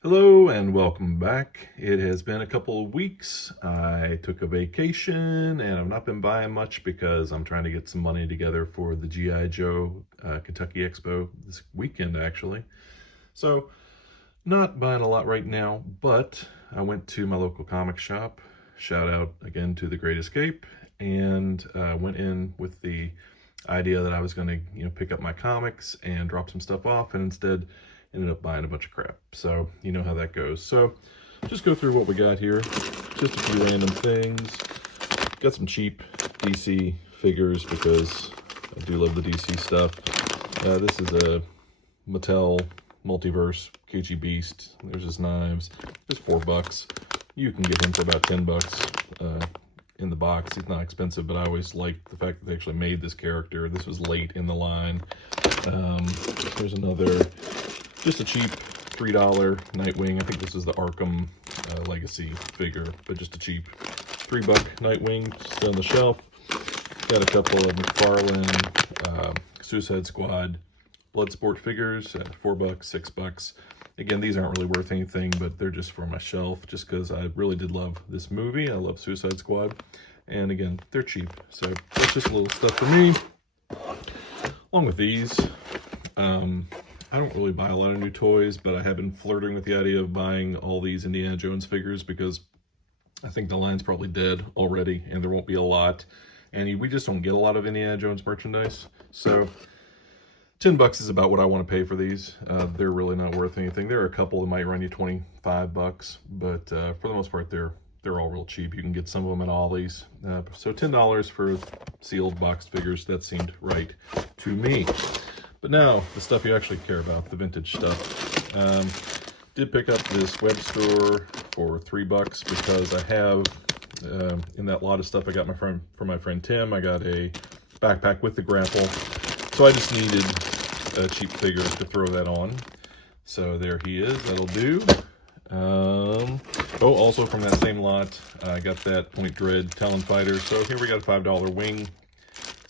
Hello and welcome back. It has been a couple of weeks. I took a vacation and I've not been buying much because I'm trying to get some money together for the G.I. Joe Kentucky Expo this weekend, actually. So, not buying a lot right now, but I went to my local comic shop. Shout out again to The Great Escape, and went in with the idea that I was going to, pick up my comics and drop some stuff off, and instead ended up buying a bunch of crap. So you know how that goes. So just go through what we got here. Just a few random things. Got some cheap DC figures because I do love the DC stuff. This is a Mattel Multiverse KG Beast. There's his knives. It's $4. You can get him for about $10 in the box. He's not expensive, but I always liked the fact that they actually made this character. This was late in the line. There's another, just a cheap $3 Nightwing. I think this is the Arkham Legacy figure, but just a cheap $3 Nightwing, just on the shelf. Got a couple of McFarlane Suicide Squad Bloodsport figures at $4, $6. Again, these aren't really worth anything, but they're just for my shelf, just because I really did love this movie. I love Suicide Squad, and again, they're cheap. So that's just a little stuff for me. Along with these, I don't really buy a lot of new toys, but I have been flirting with the idea of buying all these Indiana Jones figures because I think the line's probably dead already, and there won't be a lot. And we just don't get a lot of Indiana Jones merchandise. So $10 is about what I want to pay for these. They're really not worth anything. There are a couple that might run you $25, but for the most part, they're all real cheap. You can get some of them at Ollie's. So $10 for sealed boxed figures, that seemed right to me. But now, the stuff you actually care about, the vintage stuff. Did pick up this web store for $3 because I have, in that lot of stuff I got from my friend Tim, I got a backpack with the grapple. So I just needed a cheap figure to throw that on. So there he is, that'll do. Also from that same lot, I got that Point Dread Talon Fighter. So here we got a $5 wing.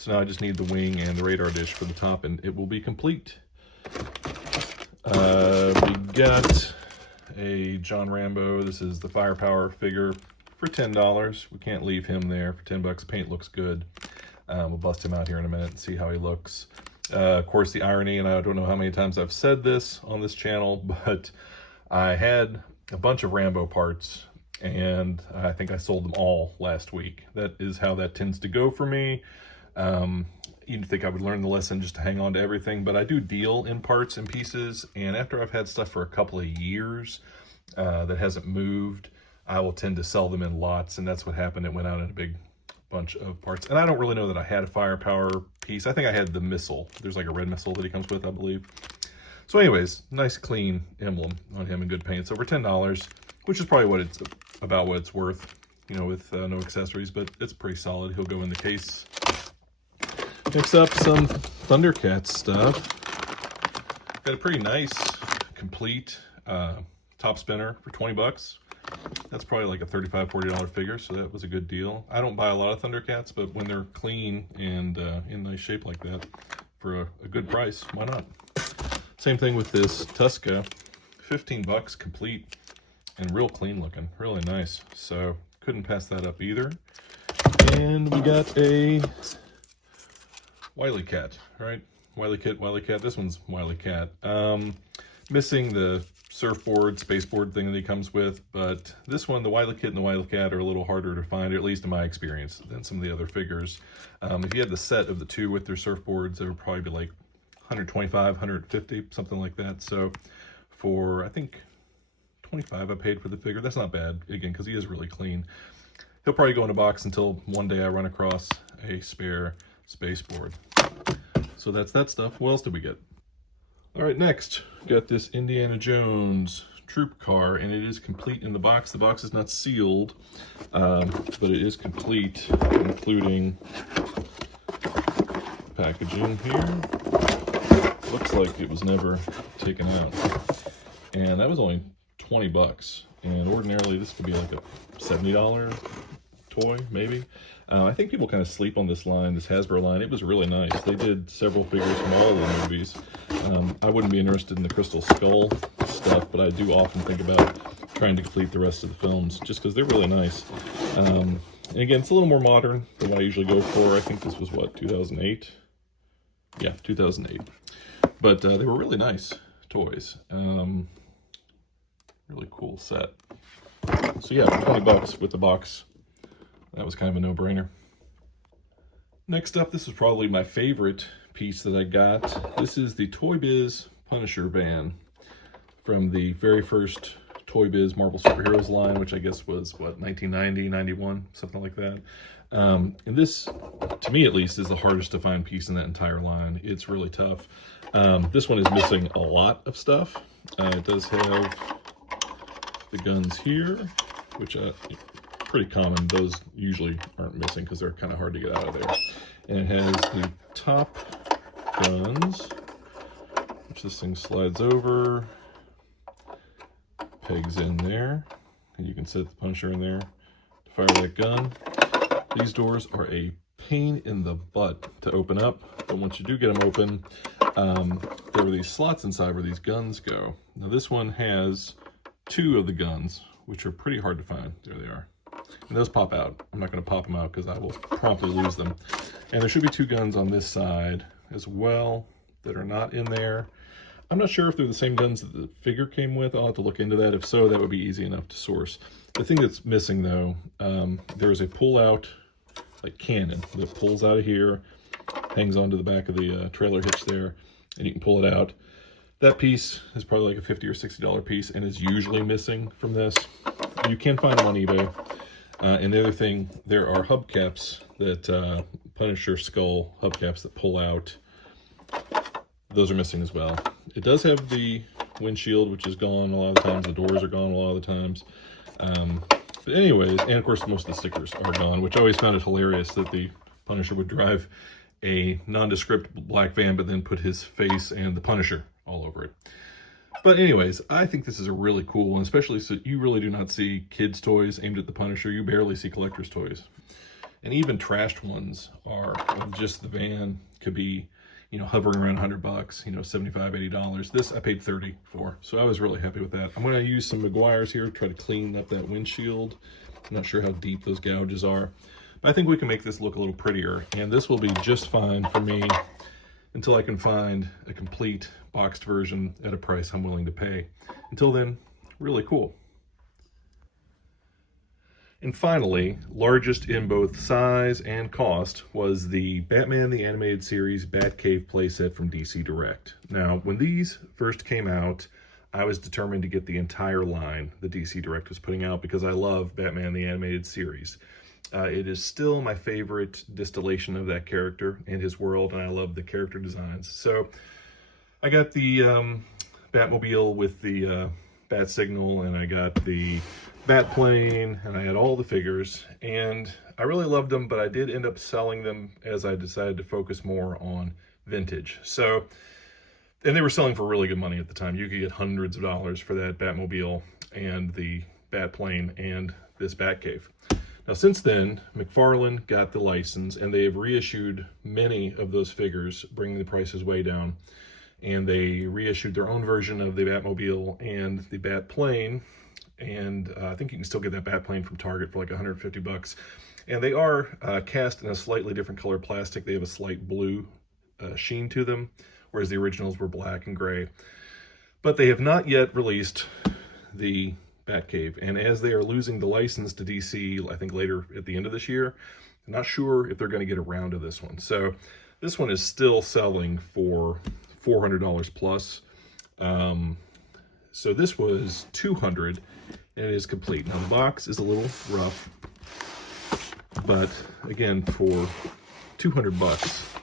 So now I just need the wing and the radar dish for the top, and it will be complete. We got a John Rambo. This is the Firepower figure for $10. We can't leave him there for $10. Paint looks good. We'll bust him out here in a minute and see how he looks. Of course, the irony, and I don't know how many times I've said this on this channel, but I had a bunch of Rambo parts, and I think I sold them all last week. That is how that tends to go for me. You'd think I would learn the lesson just to hang on to everything, but I do deal in parts and pieces, and after I've had stuff for a couple of years that hasn't moved, I will tend to sell them in lots, and that's what happened. It went out in a big bunch of parts, and I don't really know that I had a Firepower piece. I think I had the missile. There's like a red missile that he comes with, I believe. So anyways, nice clean emblem on him in good paint. It's over $10, which is probably what it's about, what it's worth, with no accessories, but it's pretty solid. He'll go in the case. Next up, some Thundercats stuff. Got a pretty nice, complete top spinner for $20. That's probably like a $35, $40 figure, so that was a good deal. I don't buy a lot of Thundercats, but when they're clean and in nice shape like that for a good price, why not? Same thing with this Tuska, $15 complete and real clean looking, really nice. So couldn't pass that up either. And we got a Wily Cat, right? Wily Cat. This one's Wily Cat. Missing the surfboard, spaceboard thing that he comes with, but this one, the Wily Kit and the Wily Cat, are a little harder to find, or at least in my experience, than some of the other figures. If you had the set of the two with their surfboards, it would probably be like $125, $150, something like that. So for, I think, $25 I paid for the figure. That's not bad, again, because he is really clean. He'll probably go in a box until one day I run across a spare spaceboard. So that's that stuff. What else did we get? All right, next, got this Indiana Jones troop car, and it is complete in the box. The box is not sealed, but it is complete, including packaging here. Looks like it was never taken out. And that was only $20. And ordinarily, this could be like a $70 toy, maybe. I think people kind of sleep on this line, this Hasbro line. It was really nice. They did several figures from all of the movies. I wouldn't be interested in the Crystal Skull stuff, but I do often think about trying to complete the rest of the films, just because they're really nice. And again, it's a little more modern than what I usually go for. I think this was, what, 2008? Yeah, 2008. But they were really nice toys. Really cool set. So yeah, $20 with the box. That was kind of a no-brainer. Next up, this is probably my favorite piece that I got. This is the Toy Biz Punisher van from the very first Toy Biz Marvel Superheroes line, which I guess was, what, 1990, 91, something like that. And this, to me at least, is the hardest to find piece in that entire line. It's really tough. This one is missing a lot of stuff. It does have the guns here, which pretty common. Those usually aren't missing because they're kind of hard to get out of there. And it has the top guns, which this thing slides over, pegs in there, and you can set the Punisher in there to fire that gun. These doors are a pain in the butt to open up, but once you do get them open, there are these slots inside where these guns go. Now this one has 2 of the guns, which are pretty hard to find. There they are. And those pop out. I'm not going to pop them out because I will promptly lose them. And there should be 2 guns on this side as well that are not in there. I'm not sure if they're the same guns that the figure came with. I'll have to look into that. If so, that would be easy enough to source. The thing that's missing, though, there's a pull-out like cannon that pulls out of here, hangs onto the back of the trailer hitch there, and you can pull it out. That piece is probably like a $50 or $60 piece and is usually missing from this. You can find them on eBay. And the other thing, there are hubcaps that, Punisher Skull hubcaps that pull out. Those are missing as well. It does have the windshield, which is gone a lot of the times. The doors are gone a lot of the times. But anyways, and of course most of the stickers are gone, which I always found it hilarious that the Punisher would drive a nondescript black van, but then put his face and the Punisher all over it. But anyways, I think this is a really cool one, especially so you really do not see kids' toys aimed at the Punisher. You barely see collector's toys. And even trashed ones are, just the van could be, you know, hovering around $100, you know, $75, $80. This I paid $30 for, so I was really happy with that. I'm going to use some Meguiar's here to try to clean up that windshield. I'm not sure how deep those gouges are, but I think we can make this look a little prettier, and this will be just fine for me until I can find a complete boxed version at a price I'm willing to pay. Until then, really cool. And finally, largest in both size and cost, was the Batman the Animated Series Batcave playset from DC Direct. Now, when these first came out, I was determined to get the entire line the DC Direct was putting out because I love Batman the Animated Series. It is still my favorite distillation of that character and his world, and I love the character designs. So I got the Batmobile with the bat signal, and I got the bat plane, and I had all the figures, and I really loved them, but I did end up selling them as I decided to focus more on vintage. So, and they were selling for really good money at the time. You could get hundreds of dollars for that Batmobile and the bat plane and this Batcave. Now, since then, McFarlane got the license, and they have reissued many of those figures, bringing the prices way down. And they reissued their own version of the Batmobile and the Bat plane. And I think you can still get that Bat plane from Target for like $150. And they are cast in a slightly different color plastic. They have a slight blue sheen to them, whereas the originals were black and gray. But they have not yet released the Batcave. And as they are losing the license to DC, I think later at the end of this year, I'm not sure if they're going to get around to this one. So this one is still selling for $400 plus. So this was $200, and it is complete. Now the box is a little rough, but again, for $200,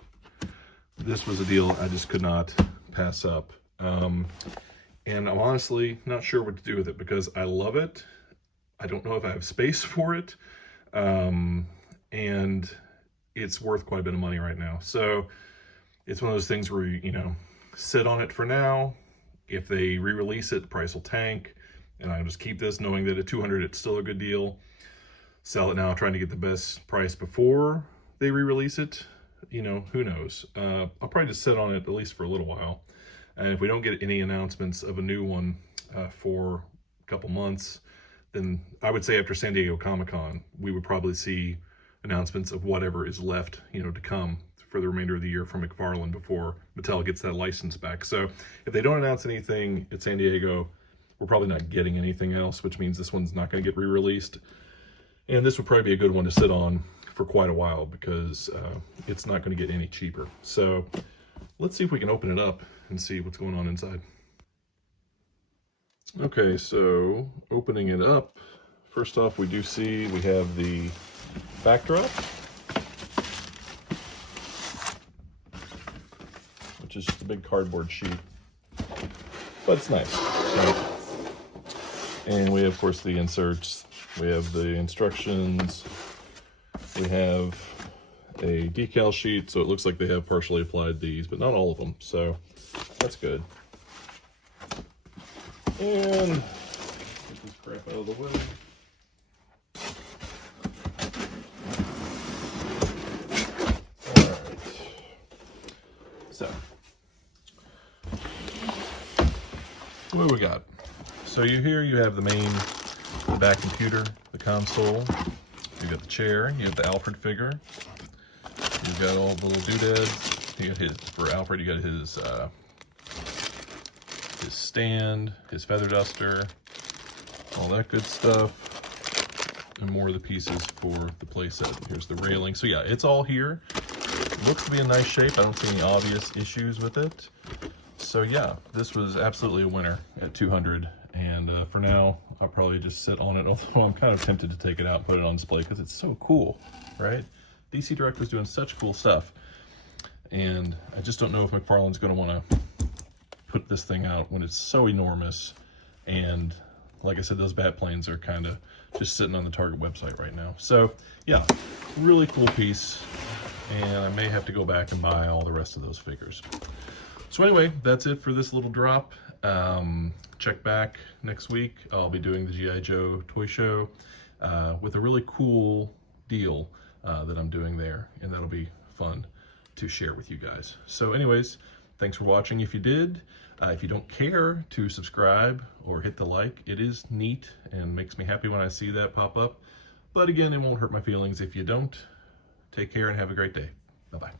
this was a deal I just could not pass up. And I'm honestly not sure what to do with it because I love it. I don't know if I have space for it. And it's worth quite a bit of money right now. So it's one of those things where, you know, sit on it for now. If they re-release it, the price will tank. And I'll just keep this knowing that at $200, it's still a good deal. sell it now, trying to get the best price before they re-release it. You know, who knows? I'll probably just sit on it at least for a little while. And if we don't get any announcements of a new one for a couple months, then I would say after San Diego Comic-Con, we would probably see announcements of whatever is left, you know, to come for the remainder of the year from McFarlane before Mattel gets that license back. So if they don't announce anything at San Diego, we're probably not getting anything else, which means this one's not going to get re-released. And this would probably be a good one to sit on for quite a while because it's not going to get any cheaper. So let's see if we can open it up and see what's going on inside. Okay, so opening it up, first off we do see we have the backdrop, which is just a big cardboard sheet, but it's nice. So, and we have, of course, the inserts, we have the instructions, we have a decal sheet, so it looks like they have partially applied these, but not all of them, so that's good. And get this crap out of the way. Alright. So, what do we got? So here you have the main back computer, the console. You got the chair, you have the Alfred figure. You've got all the little doodads. You got his, for Alfred, you got his stand, his feather duster, all that good stuff, and more of the pieces for the playset. Here's the railing. So yeah, it's all here. It looks to be in nice shape. I don't see any obvious issues with it. So yeah, this was absolutely a winner at $200. And for now, I'll probably just sit on it, although I'm kind of tempted to take it out and put it on display because it's so cool, right? DC Direct was doing such cool stuff. And I just don't know if McFarlane's going to want to put this thing out when it's so enormous. And like I said, those bat planes are kind of just sitting on the Target website right now. So yeah, really cool piece. And I may have to go back and buy all the rest of those figures. So anyway, that's it for this little drop. Check back next week. I'll be doing the G.I. Joe toy show with a really cool deal that I'm doing there. And that'll be fun to share with you guys. So anyways, thanks for watching. If you did, if you don't care to subscribe or hit the like, it is neat and makes me happy when I see that pop up. But again, it won't hurt my feelings if you don't. Take care and have a great day. Bye-bye.